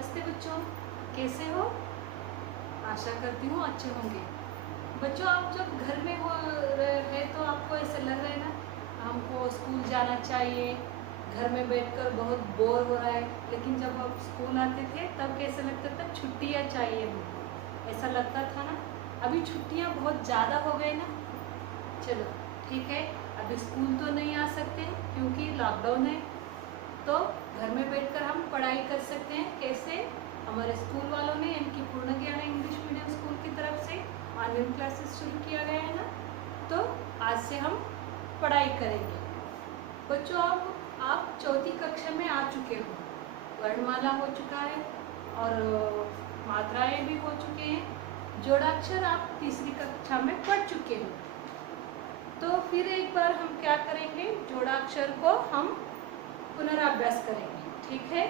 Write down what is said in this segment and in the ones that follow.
नमस्ते बच्चों, कैसे हो? आशा करती हूँ अच्छे होंगे। बच्चों, आप जब घर में हो रहे हैं तो आपको ऐसा लग रहा है ना, हमको स्कूल जाना चाहिए, घर में बैठकर बहुत बोर हो रहा है। लेकिन जब आप स्कूल आते थे तब कैसा लगता था, छुट्टियाँ चाहिए हमको, ऐसा लगता था ना। अभी छुट्टियाँ बहुत ज़्यादा हो गए ना। चलो ठीक है, अभी स्कूल तो नहीं आ सकते क्योंकि लॉकडाउन है, तो घर में बैठकर हम पढ़ाई कर सकते हैं। कैसे? हमारे स्कूल वालों ने, यानी कि पूर्ण ज्ञान इंग्लिश मीडियम स्कूल की तरफ से ऑनलाइन क्लासेस शुरू किया गया है ना, तो आज से हम पढ़ाई करेंगे। बच्चों, अब आप चौथी कक्षा में आ चुके हो, वर्णमाला हो चुका है और मात्राएं भी हो चुके हैं, जोड़ाक्षर आप तीसरी कक्षा में पढ़ चुके हो। तो फिर एक बार हम क्या करेंगे, जोड़ाक्षर को हम पुनराभ्यास करेंगे। ठीक है,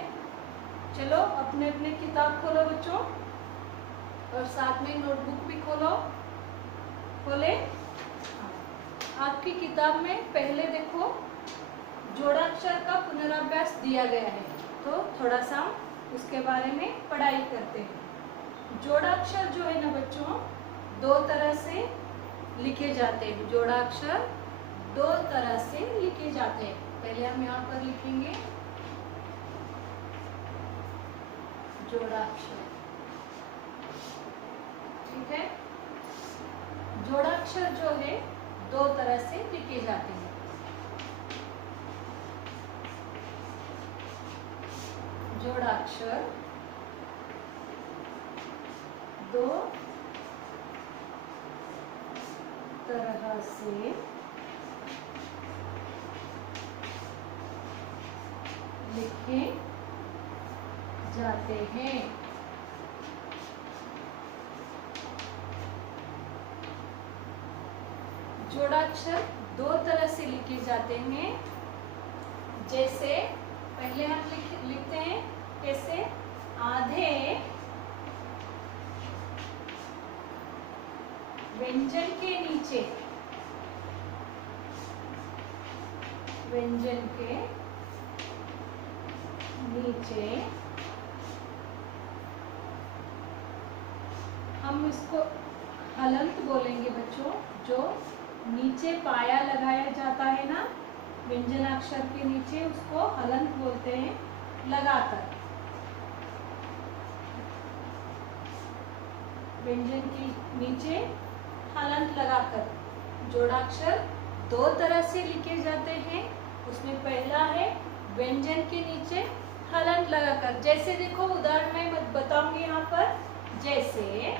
चलो अपने अपने किताब खोलो बच्चों, और साथ में नोटबुक भी खोले। आपकी किताब में पहले देखो जोड़ाक्षर का पुनराभ्यास दिया गया है, तो थोड़ा सा उसके बारे में पढ़ाई करते हैं। जोड़ाक्षर जो है ना बच्चों, दो तरह से लिखे जाते हैं। जोड़ाक्षर दो तरह से लिखे जाते हैं। पहले हम यहाँ पर लिखेंगे जोड़ाक्षर। ठीक है, जोड़ाक्षर जो है दो तरह से लिखे जाते हैं। जोड़ाक्षर दो तरह से लिखे जाते हैं। जोड़ाक्षर दो तरह से लिखे जाते हैं। जैसे पहले हम लिखते हैं कैसे, आधे व्यंजन के नीचे, व्यंजन के नीचे हम इसको हलंत बोलेंगे बच्चों। जो नीचे पाया लगाया जाता है ना व्यंजनाक्षर के नीचे, उसको हलंत बोलते हैं, लगाकर। व्यंजन के नीचे हलंत लगाकर जोड़ाक्षर दो तरह से लिखे जाते हैं। उसमें पहला है व्यंजन के नीचे हलंत लगाकर। जैसे देखो, उदाहरण मैं बताऊंगी यहाँ पर। जैसे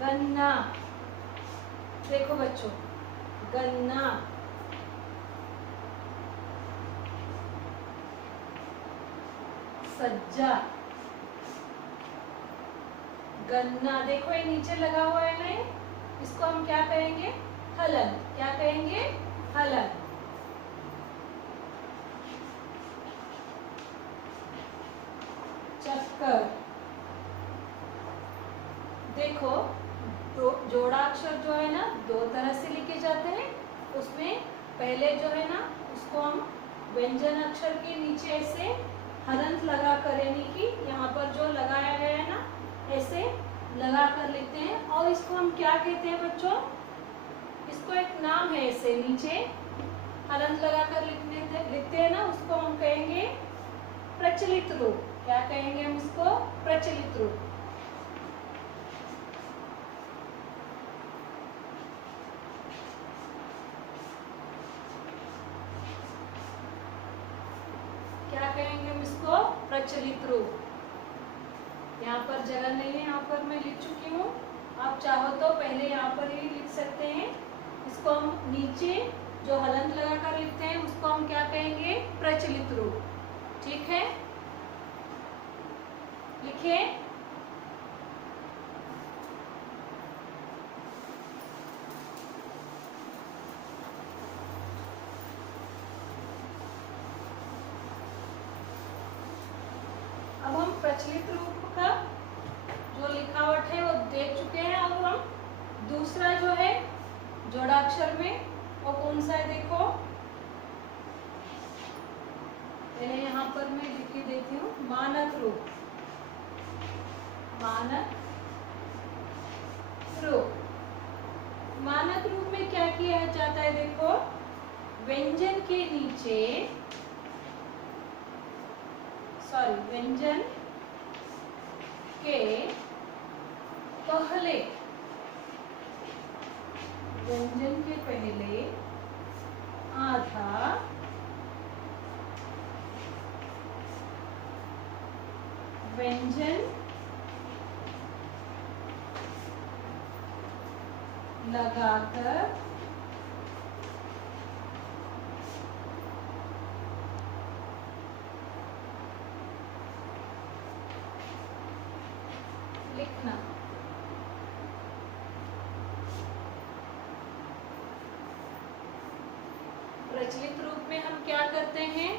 गन्ना, देखो बच्चों, गन्ना। सज्जा, गन्ना, देखो ये नीचे लगा हुआ है ना, इसको हम क्या कहेंगे, हलंत। क्या कहेंगे, हलंत। चक्कर, देखो जोड़ाक्षर जो है ना दो तरह से लिखे जाते हैं। उसमें पहले जो है ना उसको हम व्यंजन अक्षर के नीचे ऐसे हलंत लगा कर, यानी कि यहाँ पर जो लगाया गया है ना ऐसे लगा कर लिखते हैं। और इसको हम क्या कहते हैं बच्चों, इसको एक नाम है, ऐसे नीचे हलंत लगा कर लिखते हैं ना, उसको हम कहेंगे प्रचलित रूप। क्या कहेंगे हम इसको, प्रचलित रूप। क्या कहेंगे हम इसको, प्रचलित रूप। यहाँ पर जगह नहीं है, यहाँ पर मैं लिख चुकी हूँ। आप चाहो तो पहले यहाँ पर ही लिख सकते हैं। इसको हम नीचे जो हलंत लगाकर लिखते हैं उसको हम क्या कहेंगे, प्रचलित रूप। ठीक है, लिखिए। अब हम प्रचलित रूप का जो लिखावट है वो देख चुके हैं। अब हम दूसरा जो है जोड़ाक्षर कौन सा है देखो, पहले यहाँ पर मैं लिख के देती हूँ मानक रूप। मानक रूप, मानक रूप में क्या किया जाता है देखो, व्यंजन के नीचे, व्यंजन के पहले, व्यंजन के पहले आधा व्यंजन लगाकर लिखना। प्रचलित रूप में हम क्या करते हैं,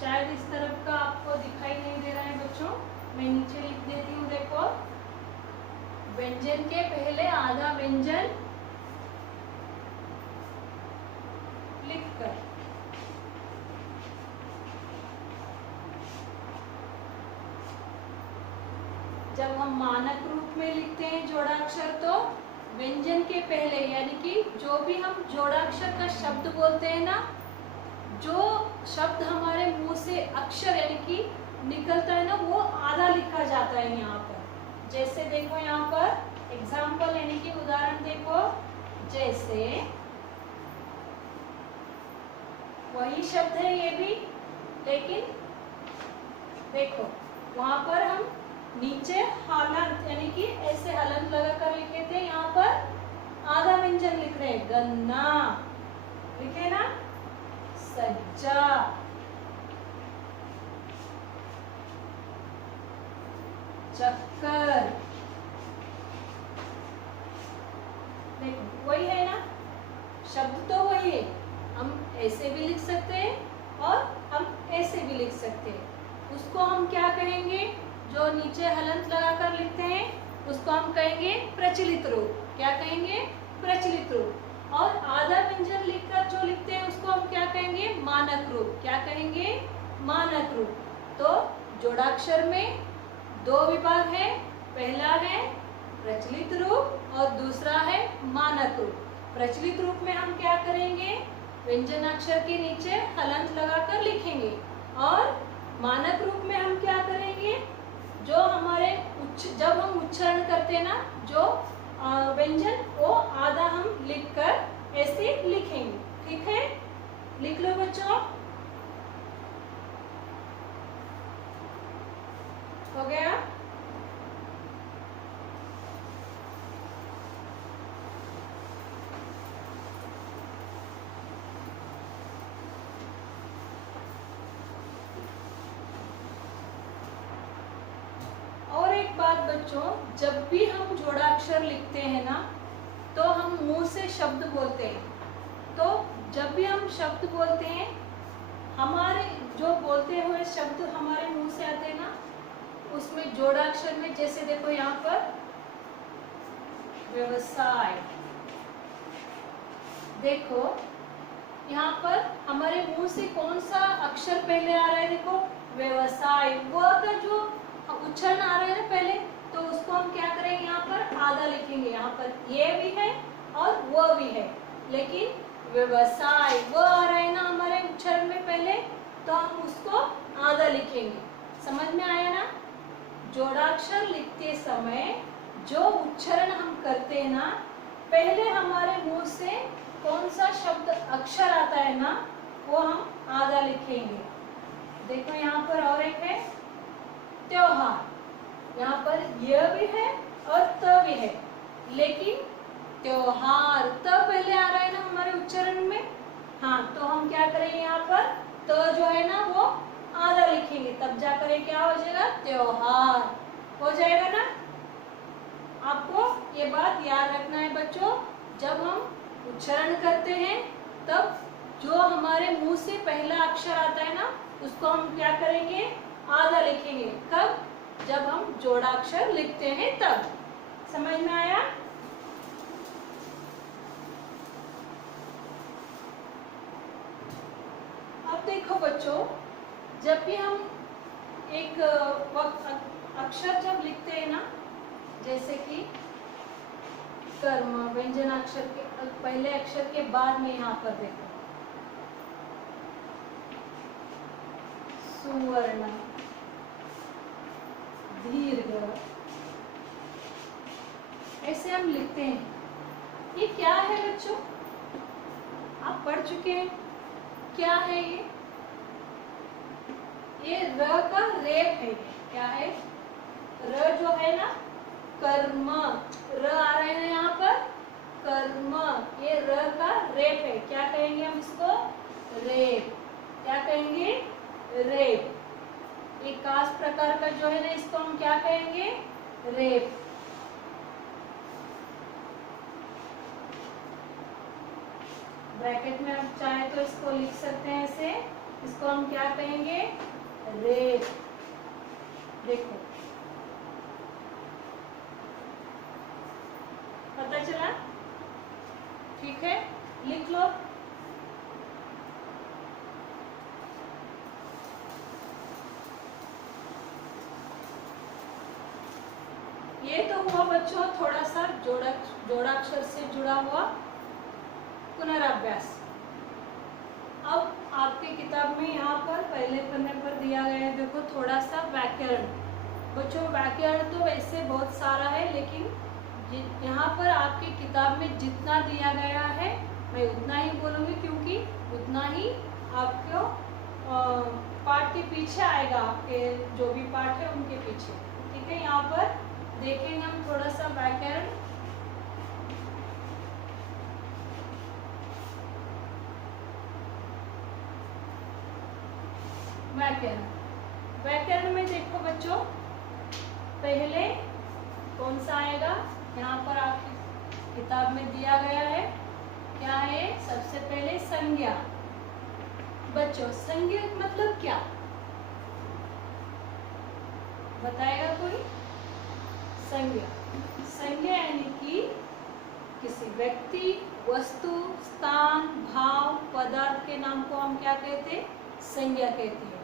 शायद इस तरफ का आपको दिखाई नहीं दे रहा है बच्चों, मैं नीचे लिख देती हूँ देखो, व्यंजन के पहले आधा व्यंजन लिखकर, जब हम मानक रूप में लिखते हैं जोड़ाक्षर तो व्यंजन के पहले, यानी कि जो भी हम जोड़ाक्षर का शब्द बोलते हैं ना, जो शब्द हमारे मुंह से अक्षर यानी कि निकलता है ना, वो आधा लिखा जाता है यहाँ पर। जैसे देखो यहाँ पर एग्जाम्पल यानी कि उदाहरण देखो, जैसे वही शब्द है ये भी, लेकिन देखो वहां पर हम नीचे हलंत यानी कि ऐसे हलंत लगाकर लिखे थे, यहाँ पर आधा व्यंजन लिख रहे हैं, गन्ना लिखे ना, सज्जा, चक्कर, देखो वही है ना, शब्द तो वही है, हम ऐसे भी लिख सकते हैं और हम ऐसे भी लिख सकते हैं। उसको हम क्या कहेंगे, जो नीचे हलंत लगाकर लिखते हैं उसको हम कहेंगे प्रचलित रूप। क्या कहेंगे, प्रचलित रूप। और आधा व्यंजन लिखकर जो लिखते हैं उसको हम क्या कहेंगे, मानक रूप। क्या कहेंगे, मानक रूप। तो जोड़ाक्षर में दो विभाग है, पहला है प्रचलित रूप और दूसरा है मानक रूप। प्रचलित रूप में हम क्या करेंगे, व्यंजन अक्षर के नीचे हलंत लगाकर लिखेंगे, और मानक रूप में हम क्या करेंगे, जो हमारे जब हम उच्चारण करते हैं ना, जो व्यंजन वो आधा हम लिखकर ऐसे लिखेंगे। ठीक है, लिख लो बच्चों, हो गया। और एक बात बच्चों, जब भी हम जोड़ाक्षर लिखते हैं ना, तो हम मुंह से शब्द बोलते हैं। तो जब भी हम शब्द बोलते हैं, हमारे जो बोलते हुए शब्द हमारे मुंह से आते हैं ना, उसमें जोड़ाक्षर में जैसे देखो यहाँ पर व्यवसाय, देखो यहाँ पर हमारे मुंह से कौन सा अक्षर पहले आ रहा है, देखो व्यवसाय। वो का जो उच्चारण आ रहा है ना पहले, तो उसको हम क्या करेंगे, यहाँ पर आधा लिखेंगे। यहाँ पर ये भी है और वो भी है, लेकिन व्यवसाय वो आ रहा है ना हमारे उच्चारण में पहले, तो हम उसको आधा लिखेंगे। समझ में आया ना। जोड़ाक्षर लिखते समय जो उच्चारण हम करते हैं ना, पहले हमारे मुंह से कौन सा शब्द अक्षर आता है ना, वो हम आधा लिखेंगे। देखो यहाँ पर और एक है त्योहार। यहाँ पर यह भी है और त भी है, लेकिन त्योहार त पहले आ रहा है ना हमारे उच्चारण में। हाँ, तो हम क्या करेंगे, यहाँ पर त जो है ना वो आधा लिखेंगे, तब जाकर क्या हो जाएगा, त्योहार हो जाएगा ना। आपको ये बात याद रखना है बच्चों, जब हम उच्चारण करते हैं तब जो हमारे मुंह से पहला अक्षर आता है ना, उसको हम क्या करेंगे, आधा लिखेंगे। कब, जब हम जोड़ाक्षर लिखते हैं तब। समझ में आया। देखो बच्चों, जब भी हम एक अक्षर जब लिखते हैं ना, जैसे कि कर्म, व्यंजन अक्षर के पहले अक्षर के बाद में यहाँ पर देखो सुवर्ण, दीर्घ, ऐसे हम लिखते हैं। ये क्या है बच्चों? आप पढ़ चुके हैं, क्या है ये? ये र का रेप है। क्या है? र जो है ना, कर्म, र आ रहे हैं यहाँ पर, कर्म, ये र का रेप है। क्या कहेंगे हम इसको? रेप। क्या कहेंगे? रेप। एक खास प्रकार का जो है ना, इसको हम क्या कहेंगे? रेप। ब्रैकेट में आप चाहे तो इसको लिख सकते हैं ऐसे, इसको हम क्या कहेंगे? रेप। देखो, पता चला? ठीक है, लिख लो। ये तो हुआ बच्चों थोड़ा सा जोड़ाक्षर से जुड़ा हुआ पुनराभ्यास। अब आपकी किताब में यहाँ पर पहले पन्ने पर दिया गया है, देखो थोड़ा सा व्याकरण। बच्चों व्याकरण तो वैसे बहुत सारा है, लेकिन यहाँ पर आपकी किताब में जितना दिया गया है मैं उतना ही बोलूँगी, क्योंकि उतना ही आपको पाठ के पीछे आएगा, आपके जो भी पाठ है उनके पीछे। ठीक है, यहाँ पर देखेंगे हम थोड़ा सा व्याकरण। व्याकरण में देखो बच्चों, पहले कौन सा आएगा? यहाँ पर आपकी किताब में दिया गया है, क्या है? सबसे पहले संज्ञा। बच्चों संज्ञा मतलब क्या बताएगा कोई? संज्ञा यानी कि किसी व्यक्ति, वस्तु, स्थान, भाव, पदार्थ के नाम को हम क्या कहते हैं? संज्ञा कहते हैं।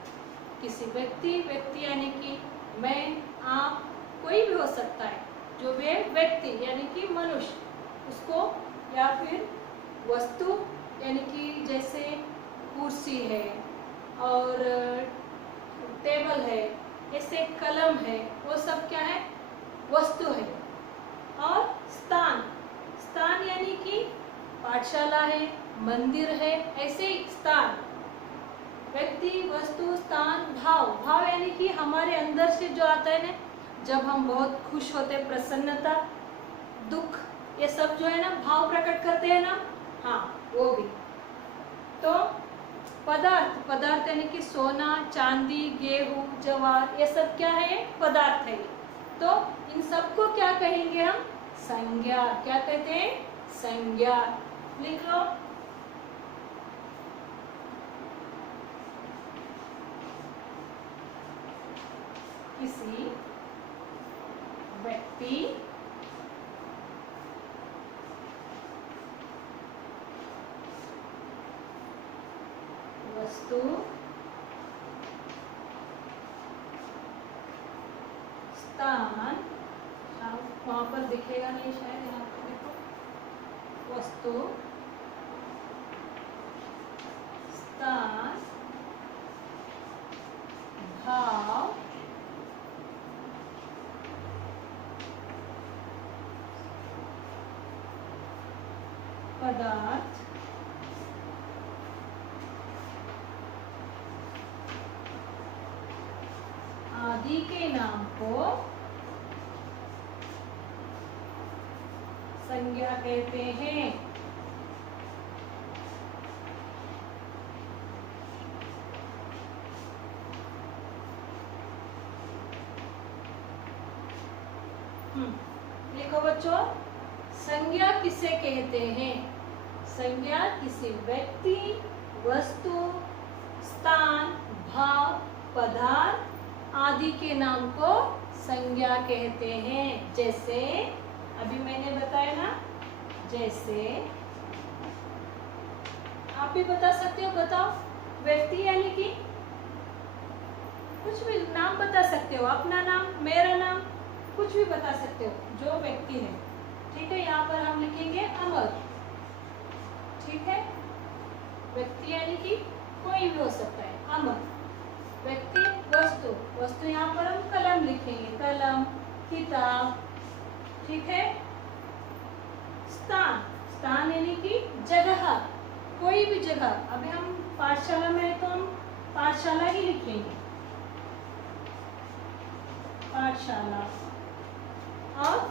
किसी व्यक्ति यानी कि मैं, आप, कोई भी हो सकता है, जो भी है व्यक्ति यानी कि मनुष्य, उसको, या फिर वस्तु यानी कि जैसे कुर्सी है और टेबल है, ऐसे कलम है, वो सब क्या है? वस्तु है। और स्थान यानी कि पाठशाला है, मंदिर है, ऐसे स्थान। व्यक्ति, वस्तु, स्थान, भाव यानी कि हमारे अंदर से जो आता है ना, जब हम बहुत खुश होते हैं, प्रसन्नता, दुख, ये सब जो है ना भाव प्रकट करते हैं ना, हाँ वो भी। तो पदार्थ यानी कि सोना, चांदी, गेहूं, जवार, ये सब क्या है? पदार्थ है। तो इन सबको क्या कहेंगे हम? संज्ञा। क्या कहते हैं? संज्ञा। लिख लो। किसी व्यक्ति, वस्तु, स्थान, वहां पर दिखेगा नहीं शायद, यहाँ पर देखो, वस्तु, स्थान, भाव, पदार्थ, आदि के नाम को संज्ञा कहते हैं। लिखो बच्चों, संज्ञा किसे कहते हैं? संज्ञा किसी व्यक्ति, वस्तु, स्थान, भाव, पदार्थ आदि के नाम को संज्ञा कहते हैं। जैसे अभी मैंने बताया ना, जैसे आप भी बता सकते हो, बताओ। व्यक्ति यानी कि कुछ भी नाम बता सकते हो, अपना नाम, मेरा नाम, कुछ भी बता सकते हो, जो व्यक्ति है। ठीक है, यहाँ पर हम लिखेंगे अमर। ठीक है, व्यक्ति यानी कि कोई भी हो सकता है, अमर। व्यक्ति, वस्तु, वस्तु यहाँ पर हम कलम लिखेंगे, कलम, किताब। ठीक है, स्थान, स्थान यानी कि जगह, कोई भी जगह। अभी हम पाठशाला में है तो हम पाठशाला ही लिखेंगे, पाठशाला। और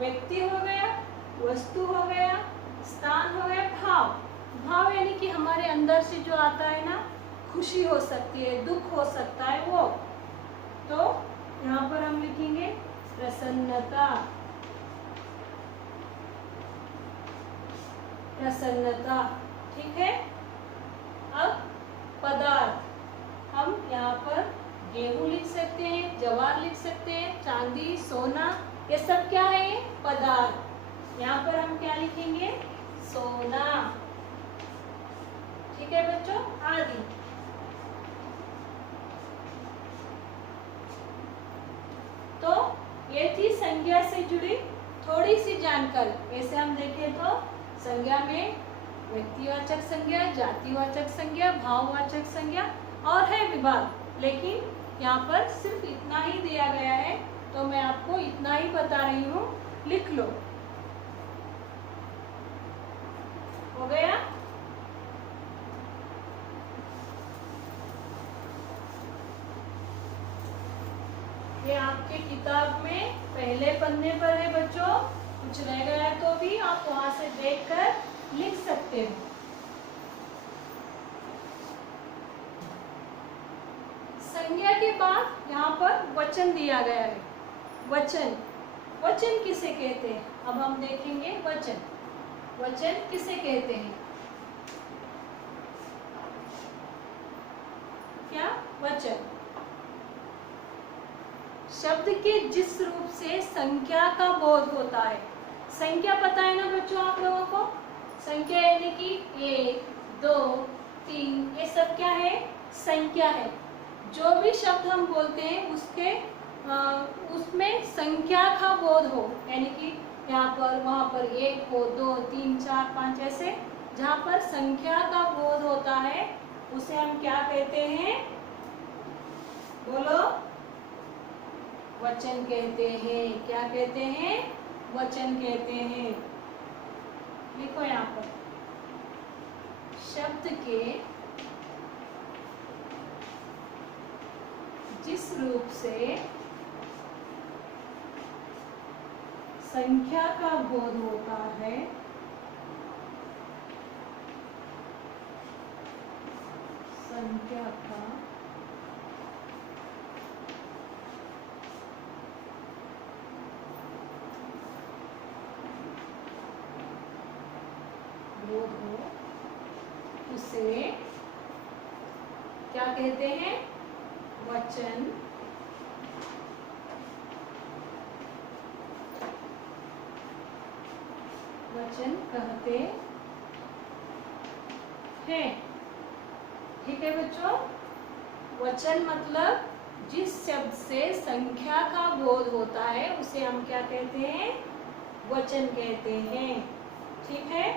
व्यक्ति हो गया, वस्तु हो गया, स्थान हो गया, भाव। भाव यानी कि हमारे अंदर से जो आता है ना, खुशी हो सकती है, दुख हो सकता है, वो। तो यहाँ पर हम लिखेंगे प्रसन्नता, प्रसन्नता। ठीक है, अब पदार्थ, हम यहाँ पर गेहूं लिख सकते हैं, जवार लिख सकते हैं, चांदी, सोना, ये सब क्या है? ये पदार्थ। यहाँ पर हम क्या लिखेंगे? सोना। ठीक है बच्चों, आदि। तो ये थी संज्ञा से जुड़ी थोड़ी सी जानकारी। वैसे हम देखें तो संज्ञा में व्यक्तिवाचक संज्ञा, जातिवाचक संज्ञा, भाववाचक संज्ञा और है विभाग, लेकिन यहाँ पर सिर्फ इतना ही दिया गया है, तो मैं आपको इतना ही बता रही हूँ, लिख लो। हो गया? ये आपके किताब में पहले पन्ने पर है बच्चों। कुछ रह गया है तो भी आप वहां से देखकर लिख सकते हो। संज्ञा के बाद यहाँ पर वचन दिया गया है। वचन, वचन किसे कहते हैं? अब हम देखेंगे वचन। वचन किसे कहते हैं? क्या? वचन शब्द के जिस रूप से संख्या का बोध होता है। संख्या पता है ना बच्चों आप लोगों को? संख्या यानी कि 1, 2, 3, ये सब क्या है? संख्या है। जो भी शब्द हम बोलते हैं उसके उसमें संख्या का बोध हो, यानी कि यहाँ पर, वहाँ पर 1 हो, 2, 3, 4, 5, ऐसे जहाँ पर संख्या का बोध होता है उसे हम क्या कहते हैं? बोलो। वचन कहते हैं। क्या कहते हैं? वचन कहते हैं। लिखो यहाँ पर, शब्द के जिस रूप से संख्या का बोध होता है, संख्या का बोध हो, उसे क्या कहते हैं? वचन। वचन कहते हैं। ठीक है बच्चों, वचन मतलब जिस शब्द से संख्या का बोध होता है उसे हम क्या कहते हैं? वचन कहते हैं। ठीक है,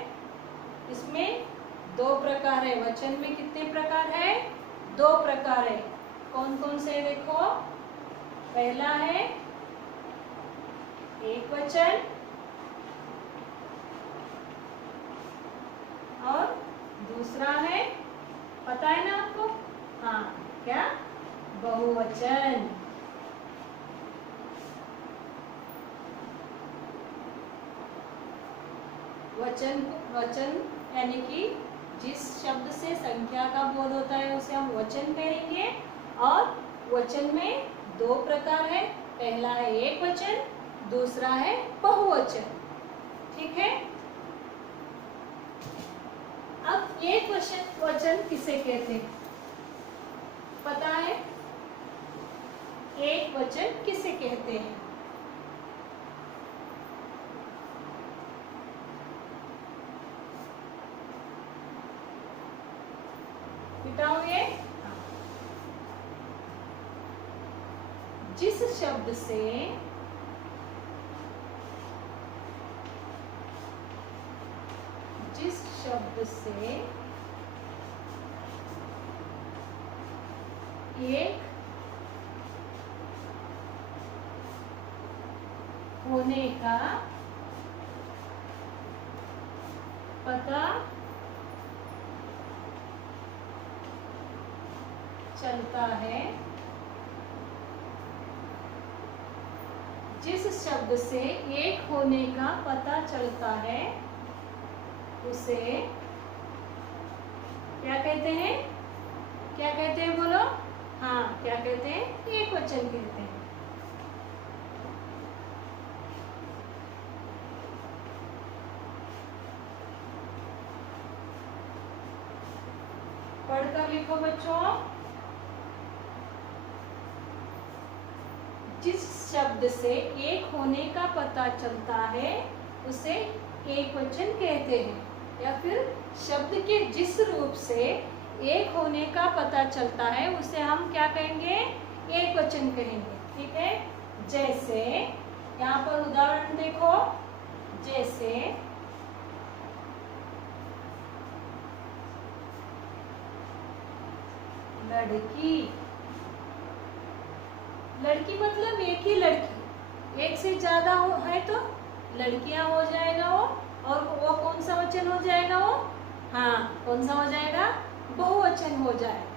इसमें 2 प्रकार है। वचन में कितने प्रकार है? 2 प्रकार है। कौन कौन से? देखो, पहला है एक वचन और दूसरा है, पता है ना आपको? हाँ, क्या? बहुवचन। वचन, वचन यानी कि जिस शब्द से संख्या का बोध होता है उसे हम वचन कहेंगे। और वचन में 2 प्रकार है। पहला है एक वचन, दूसरा है बहुवचन। ठीक है, अब एक वचन किसे कहते हैं? पता है? एक वचन किसे कहते हैं? लिखता हूं ये। जिस शब्द से एक होने का पता चलता है, जिस शब्द से एक होने का पता चलता है उसे क्या कहते हैं? क्या कहते हैं बोलो? हाँ, क्या कहते हैं? एक वचन कहते हैं। पढ़कर लिखो बच्चों। जिस शब्द से एक होने का पता चलता है उसे एक वचन कहते हैं, या फिर शब्द के जिस रूप से एक होने का पता चलता है उसे हम क्या कहेंगे? एक वचन कहेंगे। ठीक है, जैसे यहाँ पर उदाहरण देखो, जैसे लड़की। लड़की मतलब एक ही लड़की, एक से ज्यादा है तो लड़कियां हो जाएगा वो, और वो कौन सा वचन हो जाएगा वो? हाँ, कौन सा हो जाएगा? बहुवचन हो जाएगा।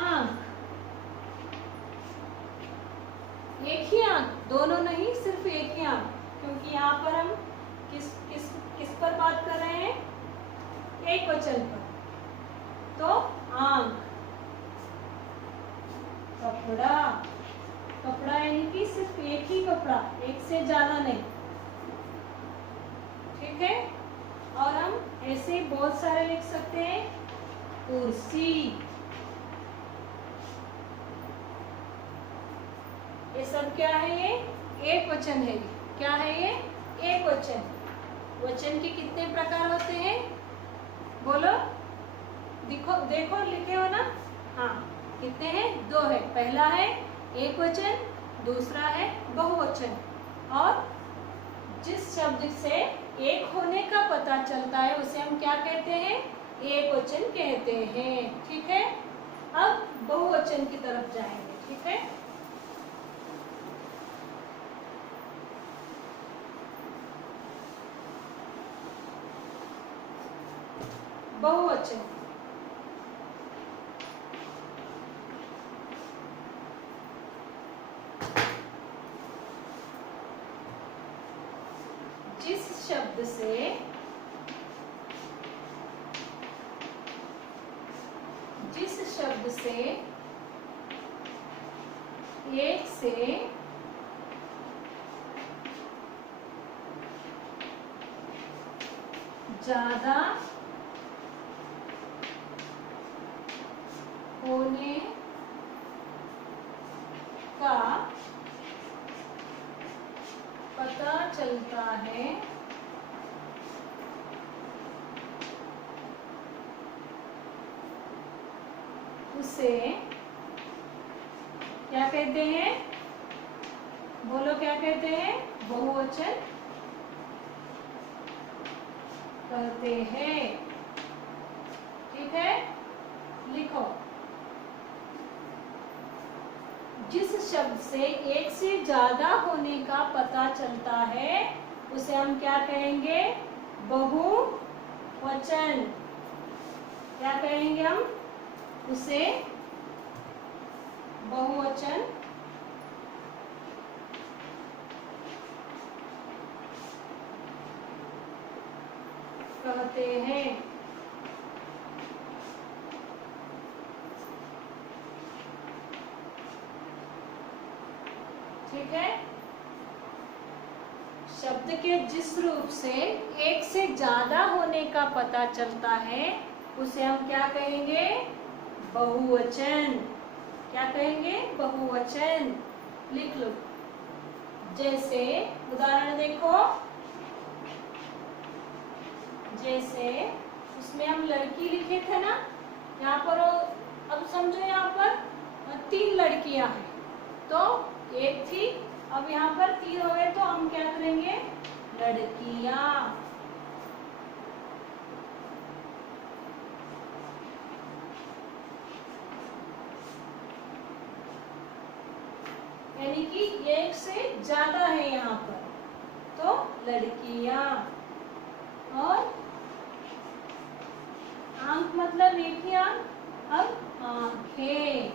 आंख, एक ही आंख, दोनों नहीं, सिर्फ एक ही आंख, क्योंकि यहाँ पर हम किस किस किस पर बात कर रहे हैं? एक वचन पर। तो आंख। कपड़ा, कपड़ा यानी कि सिर्फ एक ही कपड़ा, एक से ज्यादा नहीं। ठीक है, और हम ऐसे बहुत सारे लिख सकते हैं। कुर्सी, ये सब क्या है? ये एक वचन है। क्या है ये? एक वचन। वचन के कितने प्रकार होते हैं बोलो? देखो देखो, लिखे हो ना? हाँ, कितने हैं? दो है। पहला है एक वचन, दूसरा है बहुवचन। और जिस शब्द से एक होने का पता चलता है उसे हम क्या कहते हैं? एक वचन कहते हैं। ठीक है, अब बहुवचन की तरफ जाएंगे। ठीक है, बहुवचन। जिस शब्द से एक से ज्यादा होने का पता चलता है उसे क्या कहते हैं? बोलो, क्या कहते हैं? बहुवचन कहते हैं। ठीक है, लिखो। जिस शब्द से एक से ज्यादा होने का पता चलता है उसे हम क्या कहेंगे? बहुवचन। क्या कहेंगे हम उसे? बहुवचन कहते हैं। ठीक है, शब्द के जिस रूप से एक से ज्यादा होने का पता चलता है उसे हम क्या कहेंगे? बहुवचन। क्या कहेंगे? बहुवचन। लिख लो। जैसे उदाहरण देखो, जैसे उसमें हम लड़की लिखे थे ना, यहाँ पर अब समझो यहाँ पर 3 लड़कियां हैं, तो एक थी, अब यहाँ पर 3 हो गए, तो हम क्या करेंगे, लड़कियां। यानी कि एक से ज्यादा है यहाँ पर, तो लड़कियां। और आंख मतलब एक ही आंख, अब आंखें।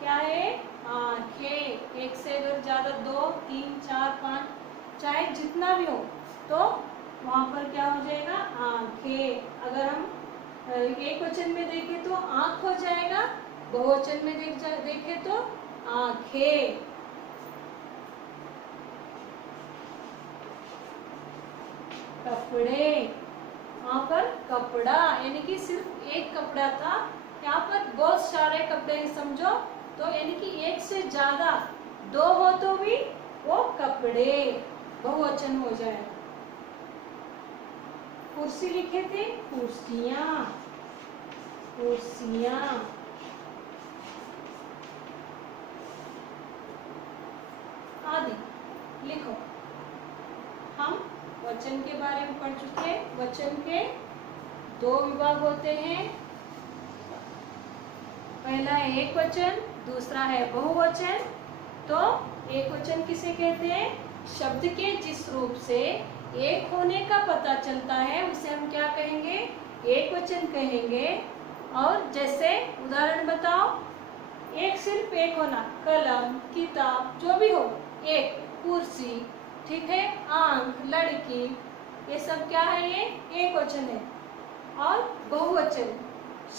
क्या है, आंखें। एक से अगर ज्यादा 2, 3, 4, 5 चाहे जितना भी हो, तो वहां पर क्या हो जाएगा, आंखें। अगर हम एक वचन में देखें तो आंख हो जाएगा, बहुवचन में देखें तो आंखें। कपड़े, वहां पर कपड़ा, यानी कि सिर्फ एक कपड़ा था, यहाँ पर बहुत सारे कपड़े हैं समझो, तो यानी कि एक से ज्यादा 2 हो तो भी वो कपड़े, बहुवचन हो जाएगा। कुर्सी लिखे थे, कुर्सियां, कुर्सियां। आदि लिखो। हम वचन के बारे में पढ़ चुके हैं। वचन के 2 विभाग होते हैं, पहला है एक वचन, दूसरा है बहुवचन। तो एक वचन किसे कहते हैं, शब्द के जिस रूप से एक होने का पता चलता है उसे हम क्या कहेंगे, एक वचन कहेंगे। और जैसे उदाहरण बताओ, एक सिर्फ एक होना, कलम, किताब, जो भी हो, एक, कुर्सी, ठीक है, आंख, लड़की, ये सब क्या है, ये एक वचन है। और बहुवचन,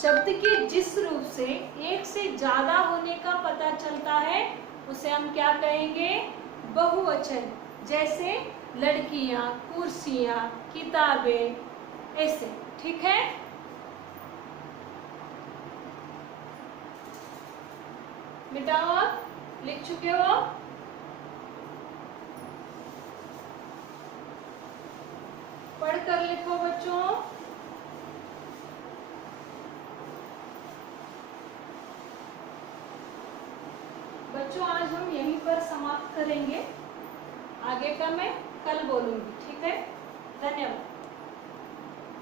शब्द के जिस रूप से एक से ज्यादा होने का पता चलता है उसे हम क्या कहेंगे, बहुवचन। जैसे लड़कियां, कुर्सियां, किताबें, ऐसे, ठीक है। मिटाओ, आप लिख चुके हो। पढ़कर लिखो बच्चों। बच्चों आज हम यहीं पर समाप्त करेंगे, आगे का मैं कल बोलूंगी, ठीक है। धन्यवाद।